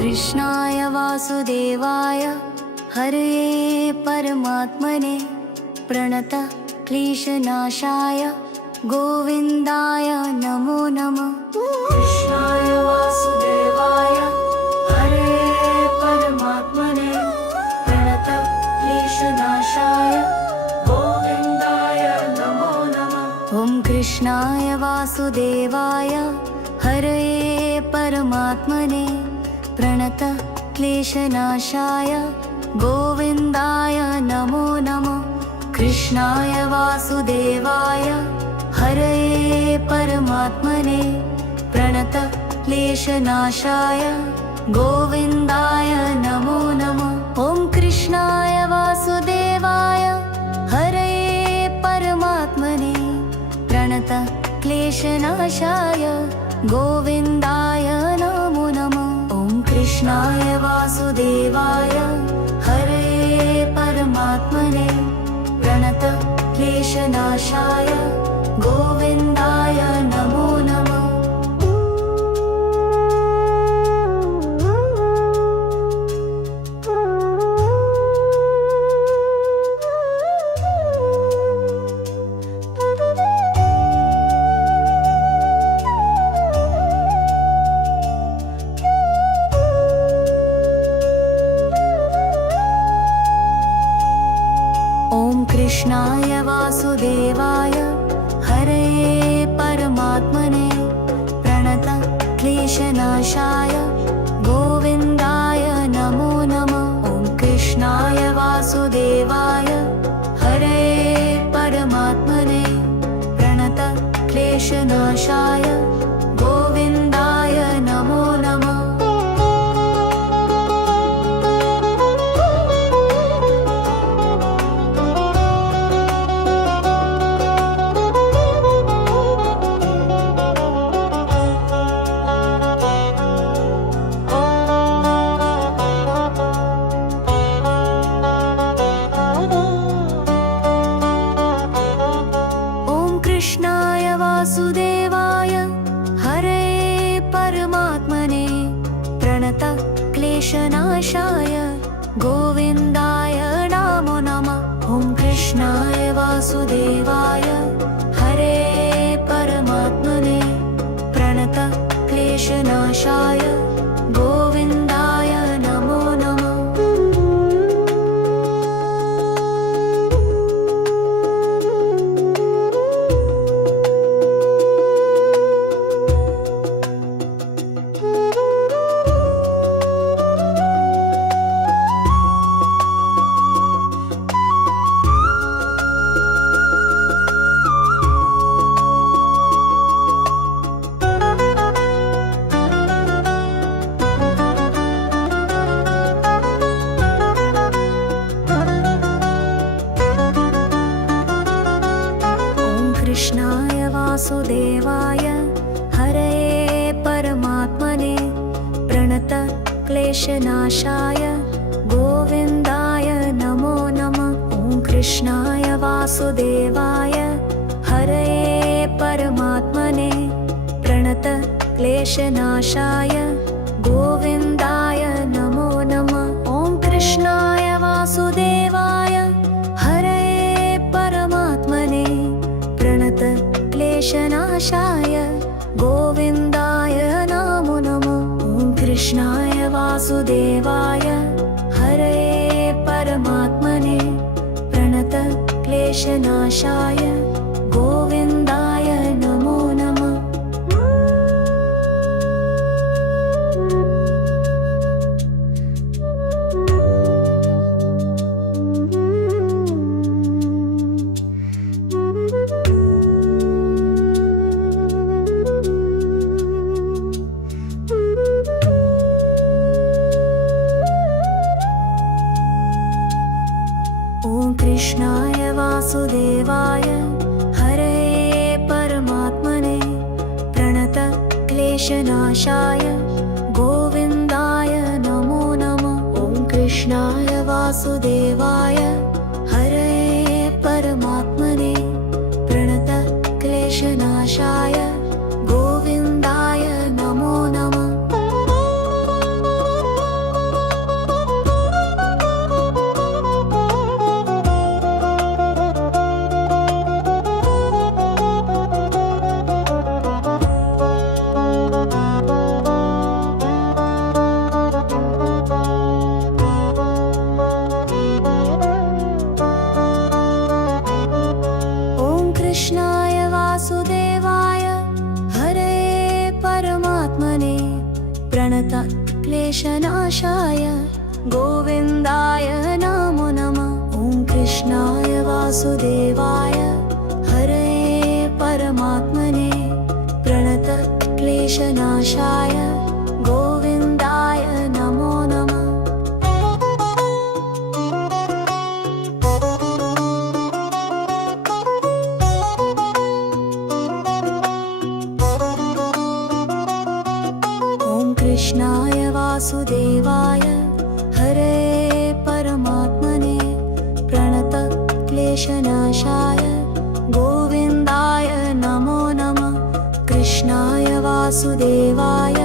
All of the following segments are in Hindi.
कृष्णाय वासुदेवाय हरये परमात्मने प्रणत क्लेशनाशाय गोविन्दाय नमो नमः। कृष्णाय वासुदेवाय हरये परमात्मने प्रणत क्लेशनाशाय गोविन्दाय नमो नमः। ॐ कृष्णाय वासुदेवाय हरये परमात्मने प्रणत क्लेशनाशाय गोविन्दाय नमो नमः। कृष्णाय वासुदेवाय हरये परमात्मने प्रणत क्लेशनाशाय गोविन्दाय नमो नमः। ॐ कृष्णाय वासुदेवाय हरये परमात्मने प्रणत क्लेशनाशाय गोविन्दाय नमो नमः। ॐ कृष्णाय वासुदेवाय हरये परमात्मने प्रणत क्लेशनाशाय गोविन्दाय नमो नमः। कृष्णाय वासुदेवाय हरये परमात्मने प्रणत क्लेशनाशाय गोविन्दाय नमो नमः। ॐ कृष्णाय वासुदेवाय हरये परमात्मने प्रणत क्लेशनाशाय गोविन्दाय नमो नमः। कृष्णाय वासुदेवाय हरये परमात्मने प्रणत क्लेशनाशाय गोविन्दाय नमो नमः। ॐ कृष्णाय वासुदेवाय हरये परमात्मने प्रणत क्लेशनाशाय गोविन्दाय नमो नमः। कृष्णाय वासुदेवाय हरये परमात्मने प्रणत क्लेशनाशाय गोविन्दाय नमो नमः। ॐ कृष्णाय वासुदेवाय हरये परमात्मने प्रणत क्लेशनाशाय गोविन्दाय नमो नमः। ॐ कृष्णाय वासुदेवाय हरये परमात्मने प्रणत क्लेशनाशाय गोविन्दाय नमो नमः। ॐ कृष्णाय वासुदेवाय हरये परमात्मने प्रणत क्लेशनाशाय गोविन्दाय नमो नमः। कृष्णाय वासुदेवाय हरये परमात्मने प्रणत क्लेशनाशाय गोविन्दाय नमो नमः। ॐ कृष्णाय वासुदेवाय हरये परमात्मने प्रणत क्लेशनाशाय गोविन्दाय नमो नमः। क्लेशनाशाय गोविन्दाय नमो नमः। ॐ कृष्णाय वासुदेवाय हरये परमात्मने प्रणतक्लेशनाशाय गोविन्दाय नमो नमः। ॐ कृष्णाय वासुदेवाय हरये परमात्मने प्रणतक्लेशनाशाय गोविन्दाय नमो नमः। कृष्णाय वासुदेवाय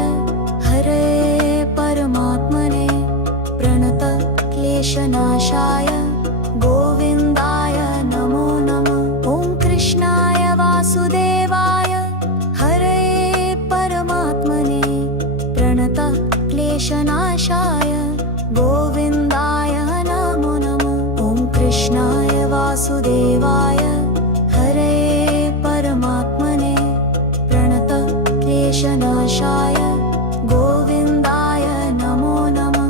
हरये परमात्मने प्रणतक्लेशनाशाय गोविन्दाय नमो नमः। ॐ कृष्णाय वासुदेवाय हरये परमात्मने प्रणतक्लेशनाशाय गोविन्दाय नमो नमः। ॐ कृष्णाय वासुदेवाय हरये परमात्मने प्रणतक्लेशनाशाय गोविन्दाय नमो नमः।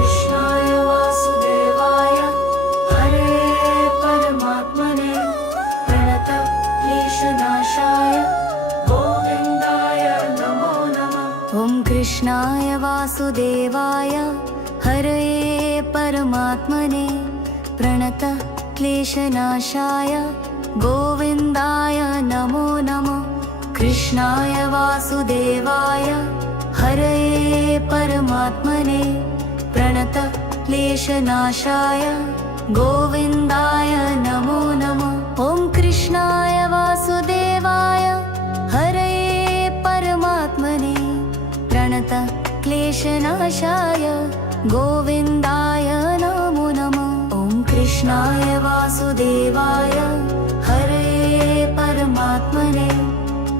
कृष्णाय वासुदेवाय हरये परमात्मने प्रणतक्लेशनाशाय गोविन्दाय नमो नमः। ॐ कृष्णाय वासुदेवाय हरये परमात्मने प्रणतक्लेशनाशाय गोविन्दाय नमो नमः। कृष्णाय वासुदेवाय हरये परमात्मने प्रणतक्लेशनाशाय गोविन्दाय नमो नमः। ॐ कृष्णाय वासुदेवाय हरये परमात्मने प्रणतक्लेशनाशाय गोविन्दाय नमो नमः। ॐ कृष्णाय वासुदेवाय हरये परमात्मने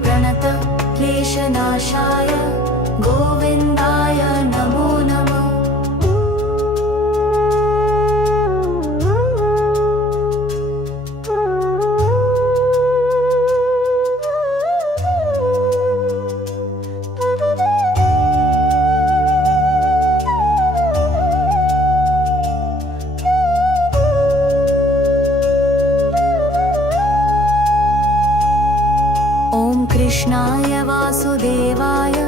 प्रणतक्लेशनाशाय गोविन्दाय नमो नमः। ॐ कृष्णाय वासुदेवाय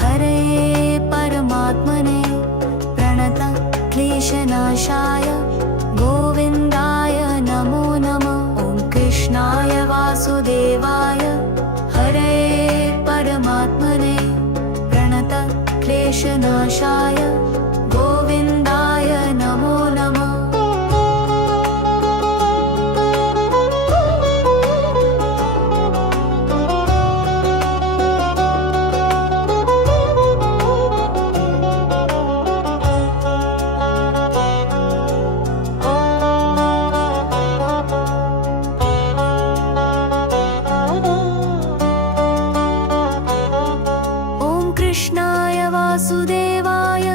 हरये परमात्मने प्रणतक्लेशनाशाय गोविन्दाय नमो नमः। ॐ कृष्णाय वासुदेवाय हरये परमात्मने प्रणतक्लेशनाशाय गोविन्दाय नमो नमः। कृष्णाय वासुदेवाय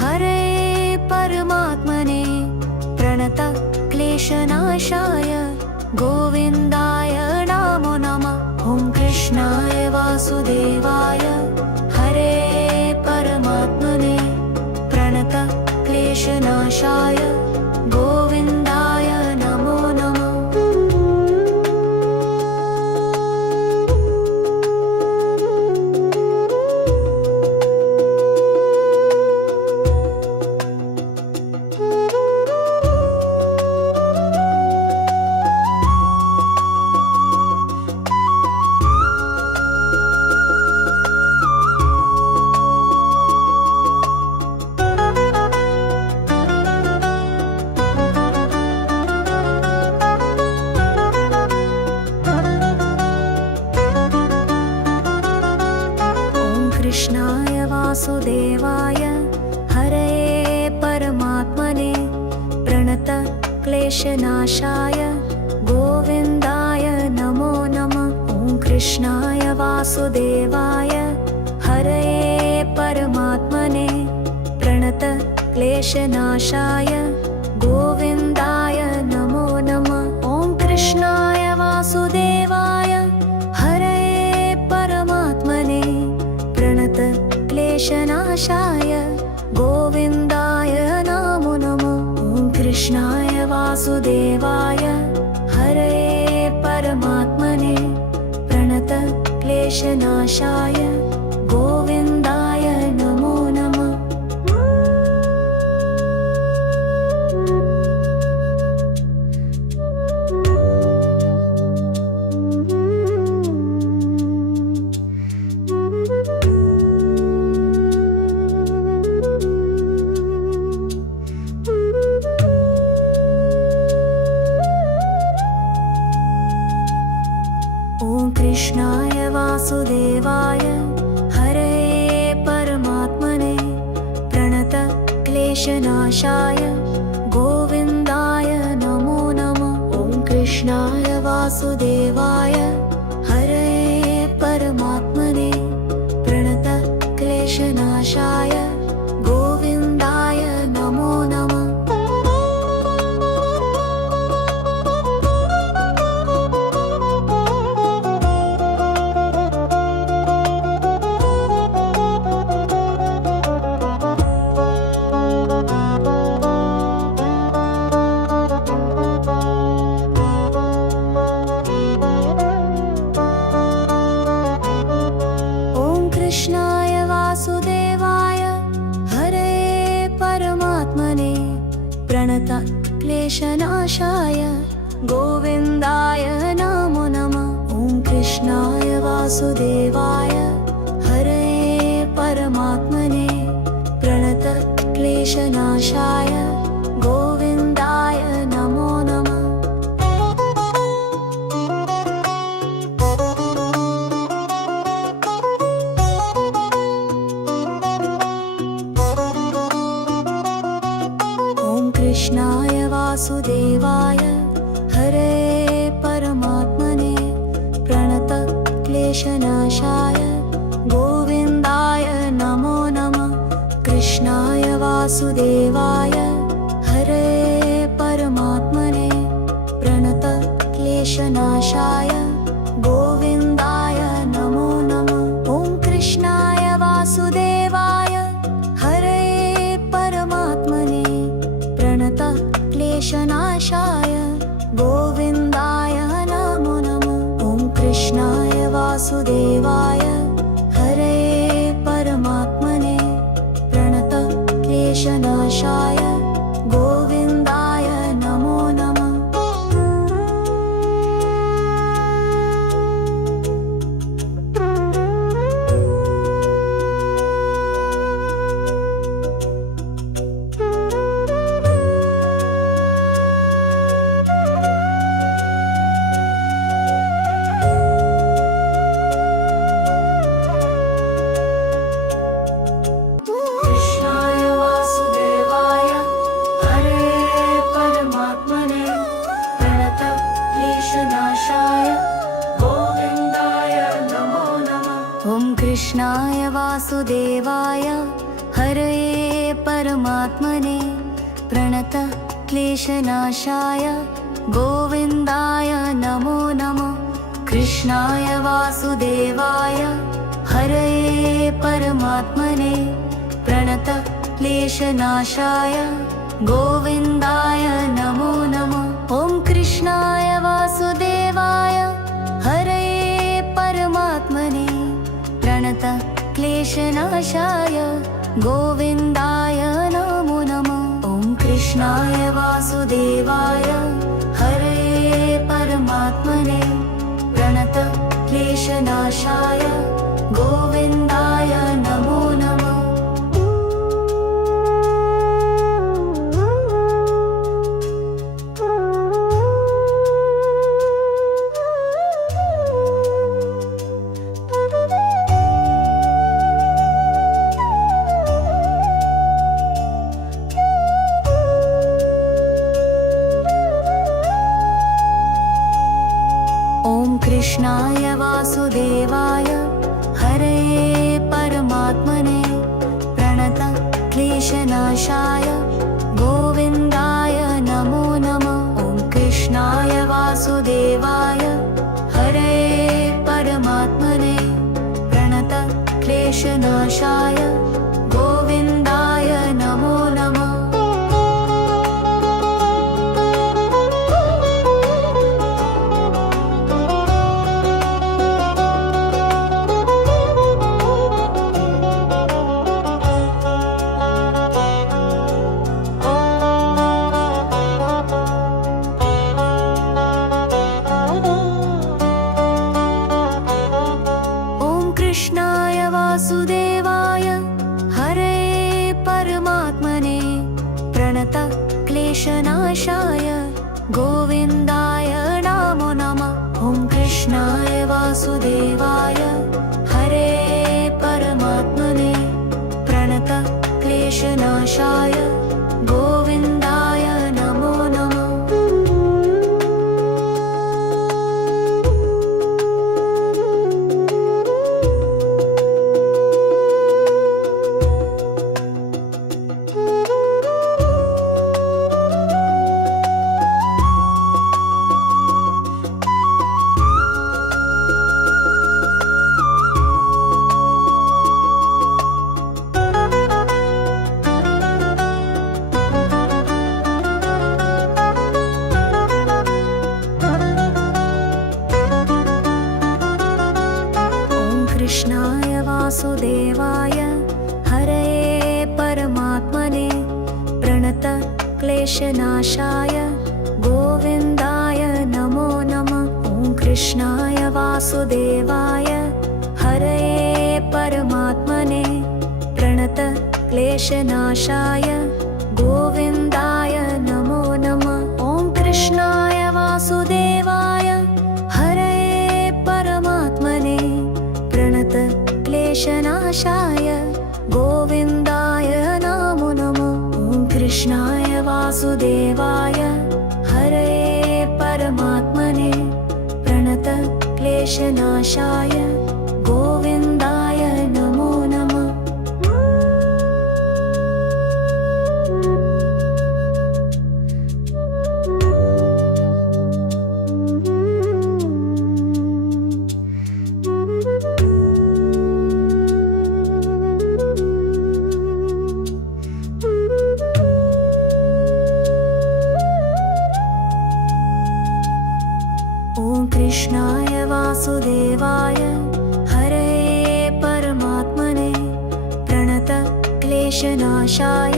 हरये परमात्मने प्रणतक्लेशनाशाय गोविन्दाय नमो नमः। ॐ कृष्णाय वासुदेवाय हरये परमात्मने प्रणतक्लेशनाशाय गोविन्दाय नमो नमः। कृष्णाय वासुदेवाय हरये परमात्मने प्रणतक्लेशनाशाय कृष्णाय वासुदेवाय हरये परमात्मने प्रणत क्लेशनाशाय गोविन्दाय नमो नमः। ॐ कृष्णाय वासुदेवाय हरये परमात्मने प्रणत क्लेशनाशाय गोविन्दाय नमो नमः। ॐ कृष्णाय वासुदेवाय हरये परमात्मने प्रणत क्लेशनाशाय गोविन्दाय नमो नमः। ॐ कृष्णाय वासुदेवाय हरये परमात्मने प्रणत क्लेशनाशाय गोविन्दाय नमो नमः। ॐ कृष्णाय वासुदेवाय हरये परमात्मने प्रणत क्लेशनाशाय गोविन्दाय नमो नमः। ॐ कृष्णाय वासुदेवाय हरये परमात्मने प्रणत क्लेशनाशाय गोविन्दाय नमो नमः। ॐ कृष्णाय वासुदेवाय हरये परमात्मने प्रणत क्लेशनाशाय गोविन्दाय नमो नमः। ॐ कृष्णाय वासुदेवाय हरये परमात्मने प्रणत क्लेशनाशाय गोविन्दाय नमो नमः। कृष्णाय वासुदेवाय हरये परमात्मने प्रणत क्लेशनाशाय गोविन्दाय नमो नमः। ॐ कृष्णाय वासुदेवाय हरये परमात्मने प्रणत क्लेशनाशाय गोविन्दाय नमो नमः। ॐ कृष्णाय वासुदेवाय हरये परमात्मने प्रणत क्लेशनाशाय गोविन्दाय नमो नमः। कृष्णाय वासुदेवाय हरये परमात्मने प्रणत क्लेशनाशाय गोविन्दाय नमो नमः। ॐ कृष्णाय वासुदेवाय हरये परमात्मने प्रणत क्लेशनाशाय गोविन्दाय नमो नमः। कृष्णाय वासुदेवाय हरये परमात्मने प्रणत क्लेशनाशाय गोविन्दाय नमो नमः। ॐ कृष्णाय वासुदेवाय हरये परमात्मने प्रणत क्लेशनाशाय गोविन्दाय नमो नमः। ॐ कृष्णाय वासुदेवाय हरये परमात्मने प्रणत क्लेशनाशाय गोविन्दाय नमो नमः। कृष्णाय वासुदेवाय हरे परमात्मने प्रणत क्लेशनाशाय गोविन्दाय नमो नमः। ॐ कृष्णाय वासुदेवाय हरे परमात्मने प्रणत क्लेशनाशाय गोविन्दाय नमो नमः। कृष्णाय वासुदेवाय हरे परमात्मने प्रणत क्लेशनाशाय गोविन्दाय नमो नमः। ॐ कृष्णाय वासुदेवाय हरे परमात्मने प्रणत क्लेशनाशाय गोविन्दाय नमो नमः। कृष्णाय वासुदेवाय हरे परमात्मने प्रणत क्लेशनाशाय गोविन्दाय नमो नमः। ॐ कृष्णाय वासुदेवाय हरे परमात्मने प्रणत क्लेशनाशाय गोविन्दाय नमो नमः। ॐ कृष्णाय वासुदेवाय हरे परमात्मने प्रणत क्लेशनाशाय गोविन्दाय नमो नमः। ॐ कृष्णाय वासुदेवाय हरे परमात्मने प्रणत क्लेशनाशाय गोविन्दाय नमो नमः। कृष्णाय वासुदेवाय हरे परमात्मने प्रणत क्लेशनाशाय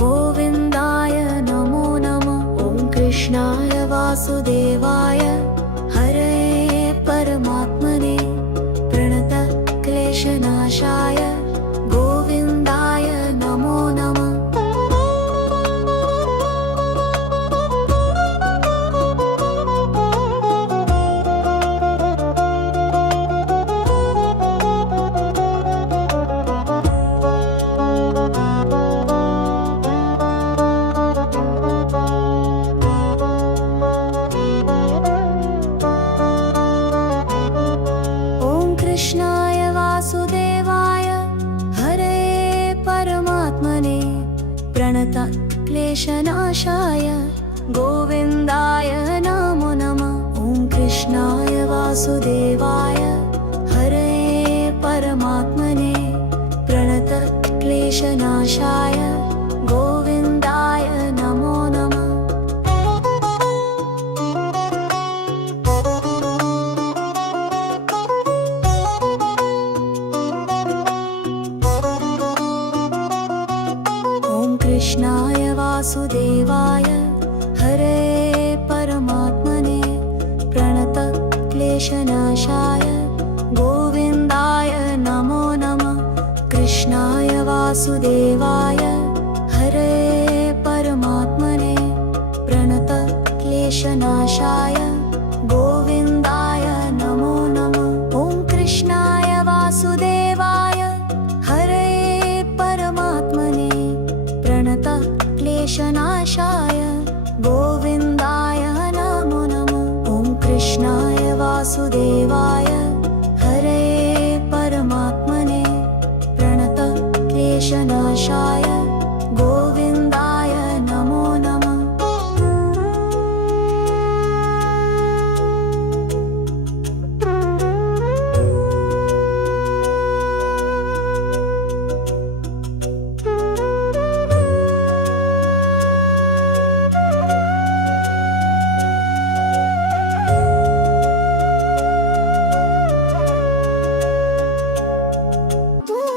गोविन्दाय नमो नमः। ॐ कृष्णाय वासुदेवाय हरे परमात्मने प्रणत क्लेशनाशाय गोविन्दाय नमो नमः। कृष्णाय वासुदेवाय हरे परमात्मने प्रणत क्लेशनाशाय गोविन्दाय नमो नमः। ॐ कृष्णाय वासुदेवाय हरे परमात्मने प्रणत क्लेशनाशाय गोविन्दाय नमो नमः। कृष्णाय वासुदेवाय हरे परमात्मने प्रणत क्लेशनाशाय गोविन्दाय नमो नमः। कृष्णाय वासुदेवाय हरे परमात्मने प्रणत क्लेशनाशाय गोविन्दाय नमो नमः। ॐ कृष्णाय वासुदेवाय हरे परमात्मने प्रणत क्लेशनाशाय गोविन्दाय नमो नमः। ॐ कृष्णाय वासुदेवाय वासुदेवाय हरे परमात्मने प्रणतक्लेशनाशाय गोविन्दाय नमो नमः।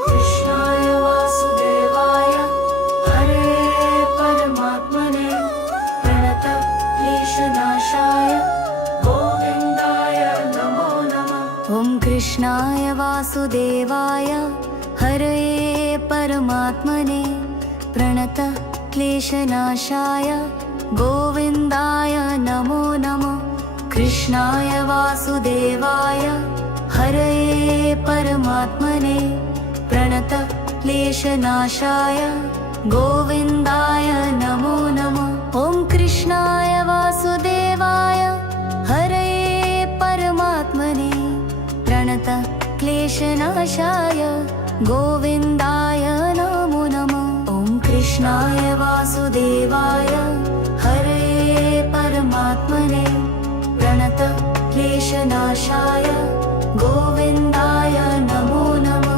कृष्णाय वासुदेवाय हरे परमात्मने प्रणतक्लेशनाशाय गोविन्दाय नमो नमः। ॐ कृष्णाय वासुदेवाय हरे परमात्मने प्रणतक्लेशनाशाय गोविन्दाय नमो नमः। कृष्णाय वासुदेवाय हरे परमात्मने प्रणतक्लेशनाशाय गोविन्दाय नमो नमः। ॐ कृष्णाय वासुदेवाय हरे परमात्मने प्रणतक्लेशनाशाय गोविन्दाय नमो नमः। ॐ कृष्णाय वासुदेवाय हरे परमात्मने प्रणतक्लेशनाशाय गोविन्दाय नमो नमः।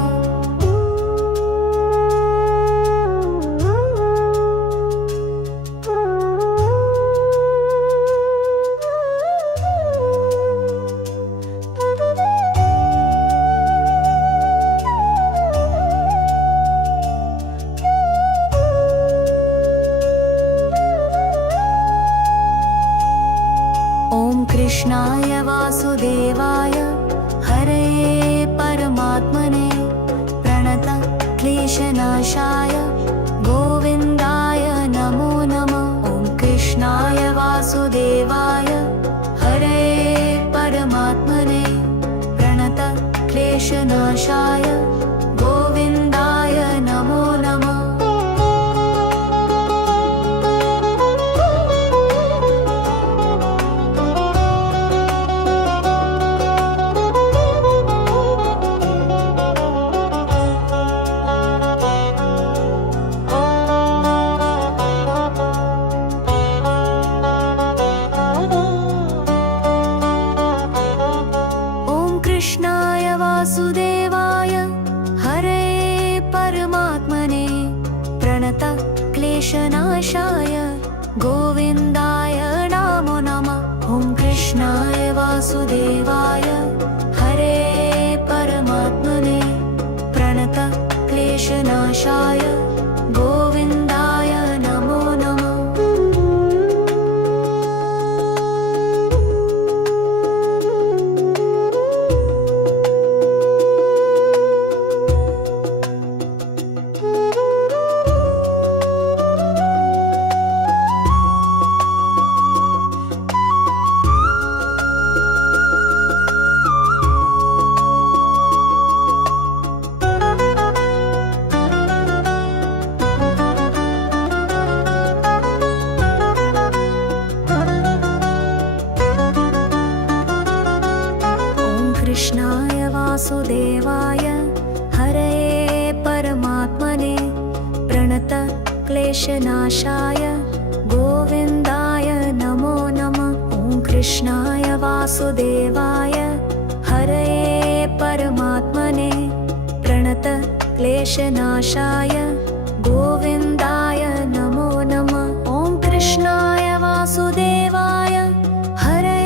ॐ कृष्णाय वासुदेवाय हरे परमात्मने प्रणतक्लेशनाशाय गोविन्दाय नमो नमः। ॐ कृष्णाय वासुदेवाय हरे परमात्मने प्रणतक्लेशनाशाय गोविन्दाय नमो नमः। कृष्णाय वासुदेवाय हरे परमात्मने प्रणतक्लेशनाशाय गोविन्दाय नमो नमः। ॐ कृष्णाय वासुदेवाय हरे परमात्मने प्रणतक्लेशनाशाय गोविन्दाय नमो नमः। कृष्णाय वासुदेवाय हरे परमात्मने प्रणतक्लेशनाशाय गोविन्दाय नमो नमः। ॐ कृष्णाय वासुदेवाय हरे परमात्मने प्रणतक्लेशनाशाय गोविन्दाय नमो नमः। ॐ कृष्णाय वासुदेवाय हरे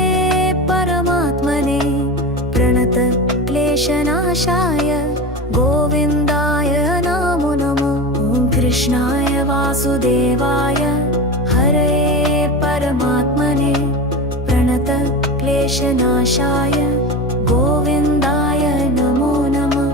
परमात्मने प्रणतक्लेशनाशाय गोविन्दाय नमो नमः। ॐ कृष्णाय वासुदेवाय हरे परमात्मने प्रणतक्लेशनाशाय गोविन्दाय नमो नमः।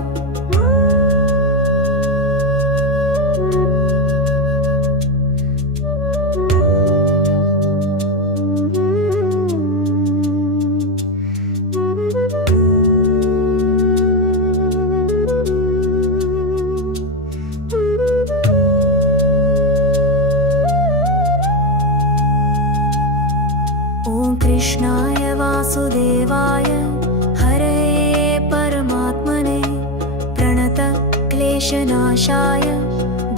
कृष्णाय वासुदेवाय हरये परमात्मने प्रणत क्लेशनाशाय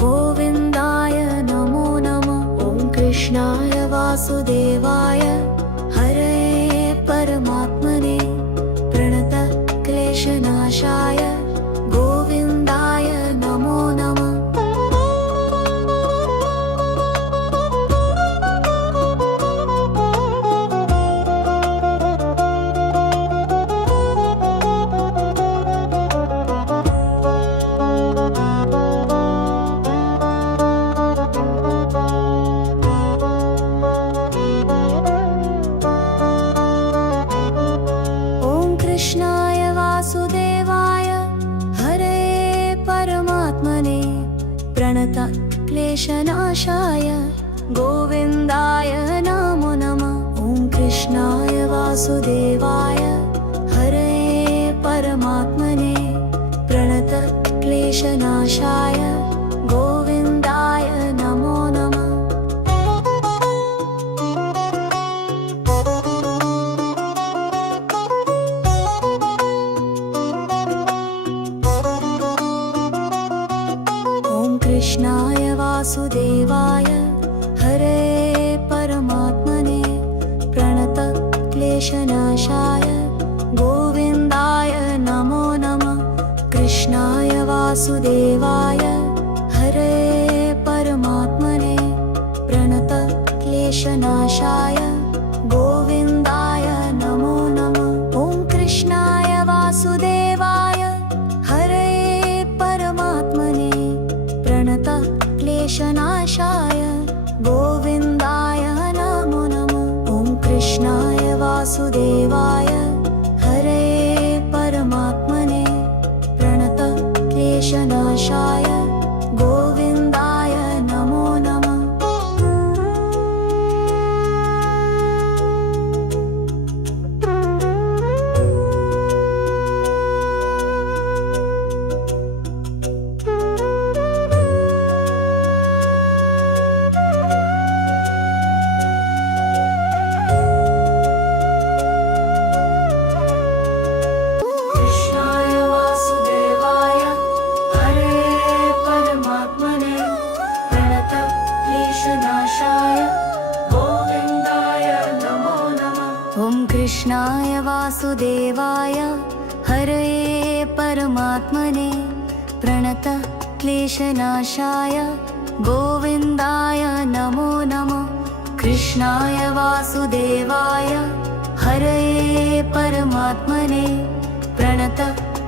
गोविन्दाय नमो नमः। ॐ कृष्णाय वासुदेवाय हरये परमात्मने प्रणत क्लेशनाशाय गोविन्दाय नमो नमः। कृष्णाय वासुदेवाय हरये परमात्मने प्रणत क्लेशनाशाय गोविन्दाय नमो नमः। ॐ कृष्णाय वासुदेवाय हरये परमात्मने प्रणत क्लेशनाशाय गोविन्दाय नमो नमः। कृष्णाय वासुदेवाय हरये परमात्मने प्रणत क्लेशनाशाय गोविन्दाय नमो नमः। कृष्णाय वासुदेवाय हरये परमात्मने प्रणत क्लेशनाशाय गोविन्दाय नमो नमः। ॐ कृष्णाय वासुदेवाय हरये परमात्मने प्रणत क्लेशनाशाय गोविन्दाय नमो नमः। ॐ कृष्णाय वासुदेवाय हरये परमात्मने प्रणत क्लेशनाशाय गोविन्दाय नमो नमः। कृष्णाय वासुदेवाय हरये परमात्मने प्रणत क्लेशनाशाय गोविन्दाय नमो नमः। कृष्णाय वासुदेवाय हरये परमात्मने प्रणत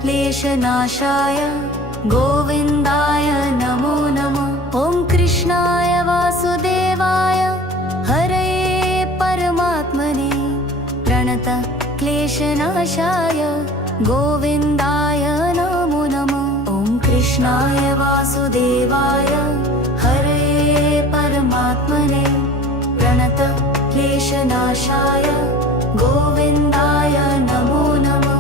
क्लेशनाशाय गोविन्दाय नमो नमः। ॐ कृष्णाय वासुदेवाय हरये परमात्मने प्रणत क्लेशनाशाय गोविन्दाय नमो नमः। ॐ कृष्णाय वासुदेवाय हरये परमात्मने प्रणत क्लेशनाशाय गोविन्दाय नमो नमः।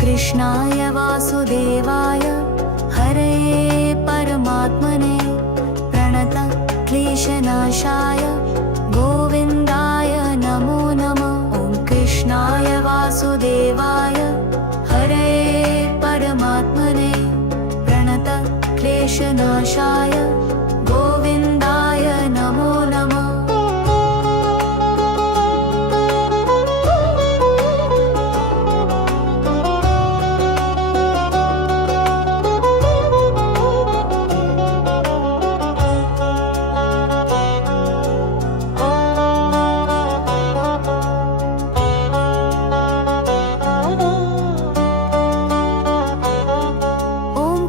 कृष्णाय वासुदेवाय हरये परमात्मने प्रणत क्लेशनाशाय गोविन्दाय नमो नमः। ॐ कृष्णाय वासुदेवाय हरये परमात्मने प्रणत क्लेशनाशाय गोविन्दाय नमो नमः।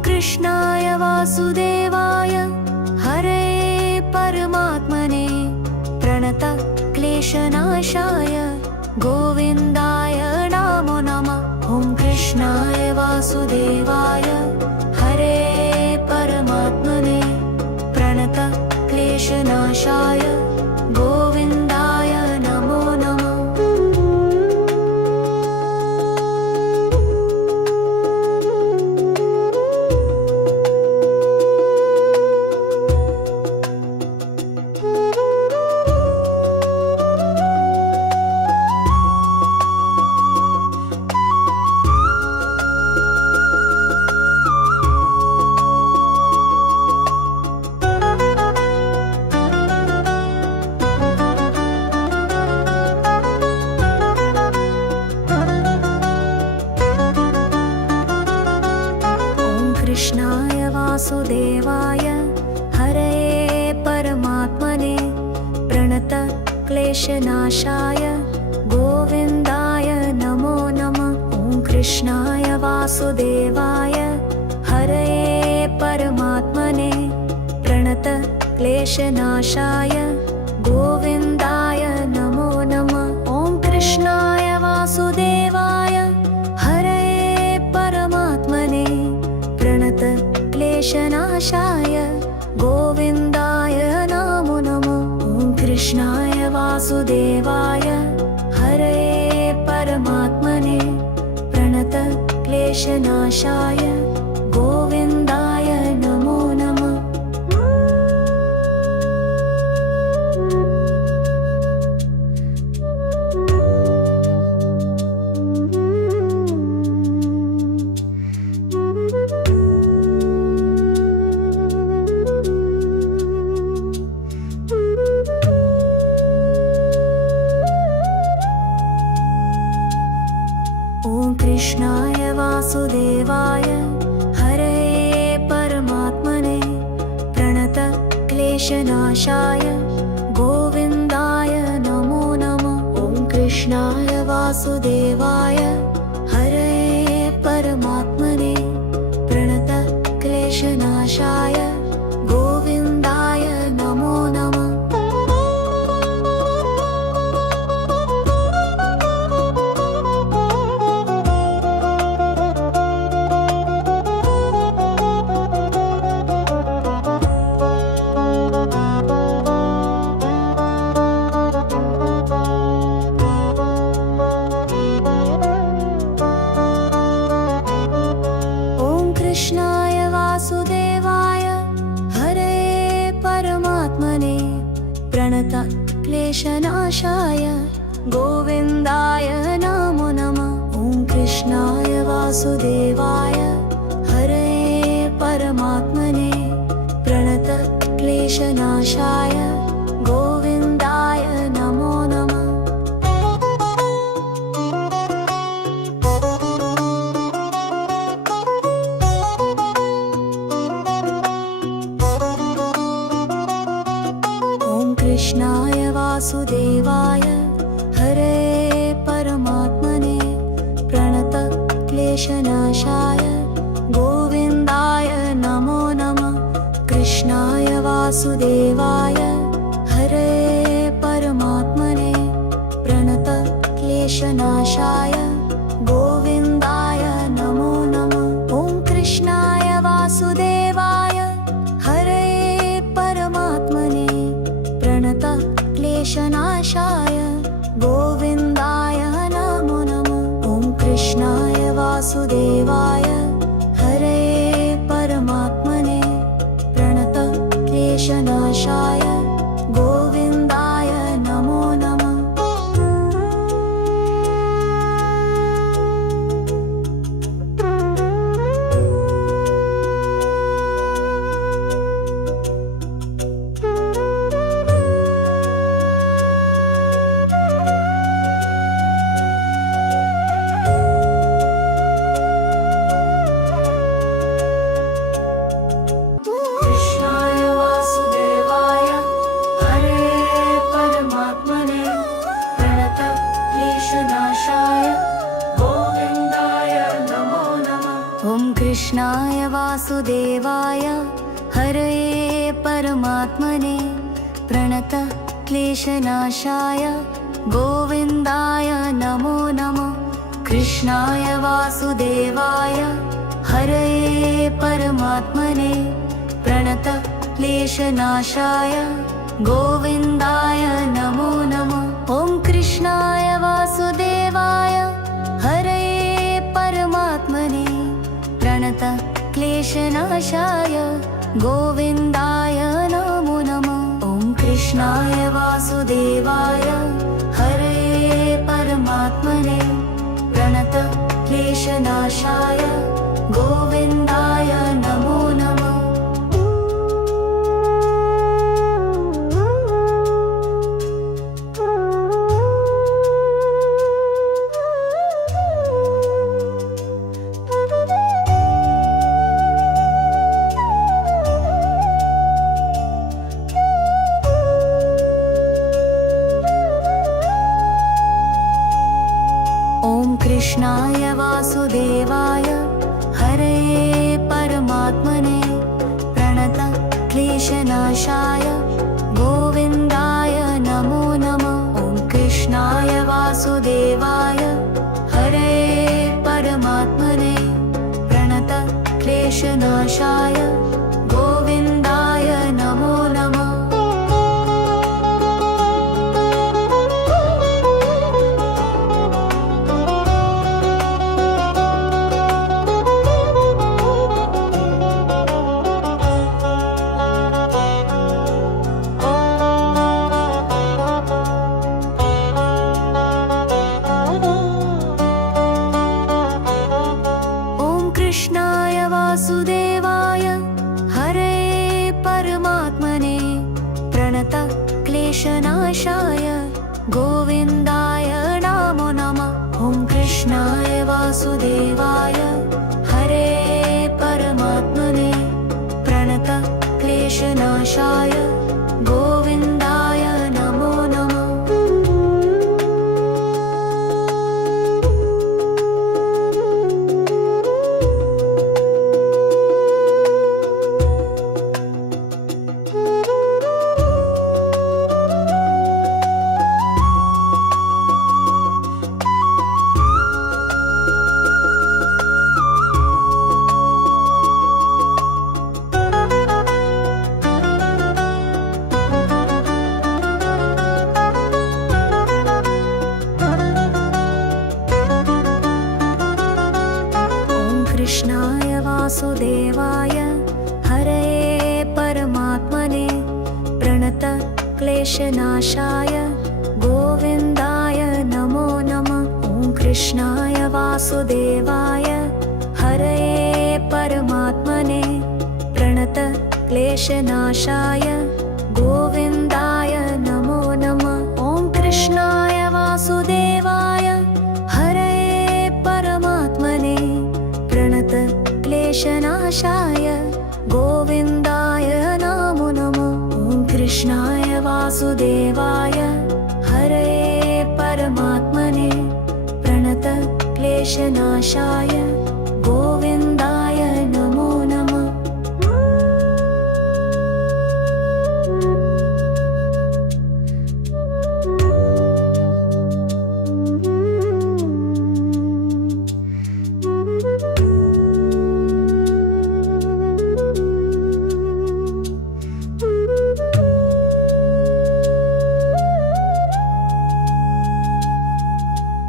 कृष्णाय वासुदेवाय हरये परमात्मने प्रणत क्लेशनाशाय गोविन्दाय नमो नमः। ॐ कृष्णाय वासुदेवाय हरये क्लेशनाशाय गोविन्दाय नमो नमः। ॐ कृष्णाय वासुदेवाय हरये परमात्मने प्रणत क्लेशनाशाय गोविन्दाय नमो नमः। ॐ कृष्णाय वासुदेवाय हरये परमात्मने प्रणत क्लेशनाशाय गोविन्दाय नमो नमः। ॐ कृष्णाय वासुदेवाय हरये परमात्मने प्रणत क्लेशनाशाय गोविन्दाय नमो नमः। ॐ कृष्णाय वासुदेवाय हरये परमात्मने प्रणत क्लेशनाशाय गोविन्दाय नमो नमः। ॐ कृष्णाय वासुदेवाय हरये परमात्मने प्रणत क्लेशनाशाय गोविन्दाय नमो नमः। कृष्णाय वासुदेवाय हरये परमात्मने प्रणत क्लेशनाशाय गोविन्दाय नमो नमः। ॐ कृष्णाय वासुदेवाय हरये परमात्मने प्रणत क्लेशनाशाय गोविन्दाय नमो नमः। कृष्णाय वासुदेवाय हरये परमात्मने प्रणत क्लेशनाशाय गोविन्दाय नमो नमः। कृष्णाय वासुदेवाय हरये परमात्मने प्रणत क्लेशनाशाय गोविन्दाय नमो नमः। ॐ कृष्णाय वासुदेवाय हरये परमात्मने प्रणत क्लेशनाशाय गोविन्दाय नमो नमः। ॐ कृष्णाय वासुदेवाय हरये परमात्मने प्रणत क्लेशनाशाय गोविन्दाय नमो नमः। कृष्णाय वासुदेवाय हरये परमात्मने प्रणत क्लेशनाशाय गोविन्दाय नमो नमः। कृष्णाय वासुदेवाय हरये परमात्मने प्रणत क्लेशनाशाय गोविन्दाय नमो नमः। ॐ कृष्णाय वासुदेवाय हरये परमात्मने प्रणत क्लेशनाशाय गोविन्दाय नमो नमः। ॐ कृष्णाय वासुदेवाय हरये परमात्मने प्रणत क्लेशनाशाय गोविन्दाय नमो नमः। वासुदेवाय हरये परमात्मने प्रणत क्लेशनाशाय गोविन्दाय नमो नमः। ॐ कृष्णाय वासुदेवाय हरये परमात्मने प्रणत क्लेशनाशाय गोविन्दाय नमो नमः। कृष्णाय वासुदेवाय हरये परमात्मने प्रणत क्लेशनाशाय गोविन्दाय नमो नमः। ॐ कृष्णाय वासुदेवाय हरये परमात्मने प्रणत क्लेशनाशाय गोविन्दाय नमो नमः। कृष्णाय वासुदेवाय हरये परमात्मने प्रणत क्लेशनाशाय गोविन्दाय नमो नमः। ॐ कृष्णाय वासुदेवाय हरये परमात्मने प्रणत क्लेशनाशाय गोविन्दाय नमो नमः। ॐ कृष्णाय वासुदेवाय हरये परमात्मने प्रणत क्लेशनाशाय गोविन्दाय नमो नमः। ॐ कृष्णाय वासुदेवाय हरये परमात्मने प्रणत क्लेशनाशाय गोविन्दाय नमो नमः।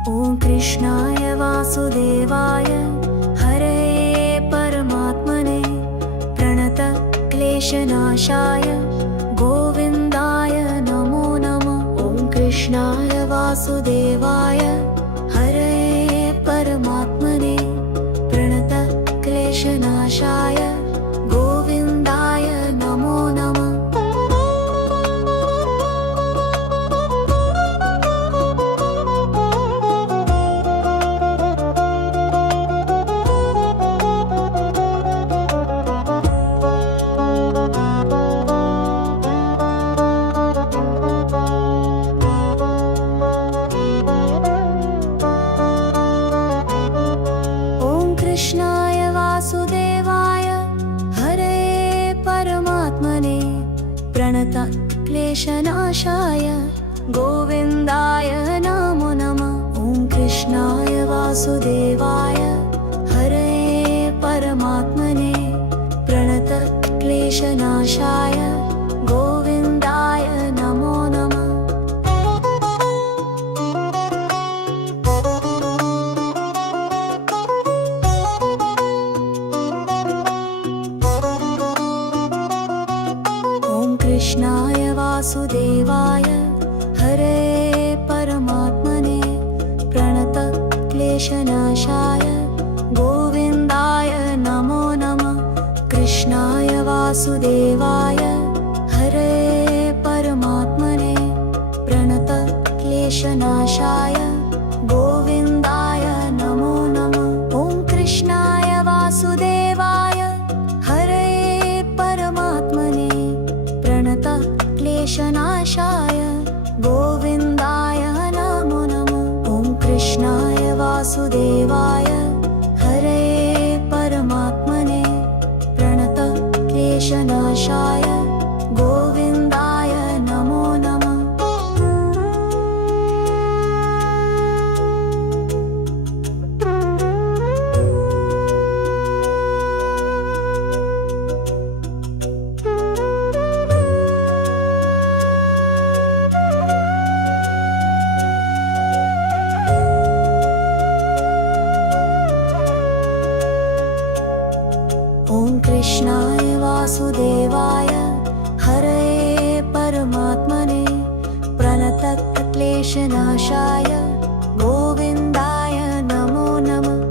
ॐ कृष्णाय वासुदेवाय हरये परमात्मने प्रणत क्लेशनाशाय गोविन्दाय नमो नमः। ॐ कृष्णाय वासुदेवाय हरये परमात्मने प्रणत क्लेशनाशाय गोविन्दाय नमो नमः। कृष्णाय वासुदेवाय हरये परमात्मने प्रणत क्लेशनाशाय गोविन्दाय नमो नमः। ॐ कृष्णाय वासुदेवाय हरये परमात्मने प्रणत क्लेशनाशाय गोविन्दाय नमो नमः। कृष्णाय वासुदेवाय हरये परमात्मने प्रणत क्लेशनाशाय गोविन्दाय नमो नमः। कृष्णाय वासुदेवाय हरये परमात्मने प्रणत क्लेशनाशाय गोविन्दाय नमो नमः। ॐ कृष्णाय वासुदेवाय हरये परमात्मने प्रणत क्लेशनाशाय गोविन्दाय नमो नमः। ॐ कृष्णाय वासुदेवाय कृष्णाय वासुदेवाय हरये परमात्मने प्रणतक्लेशनाशाय गोविन्दाय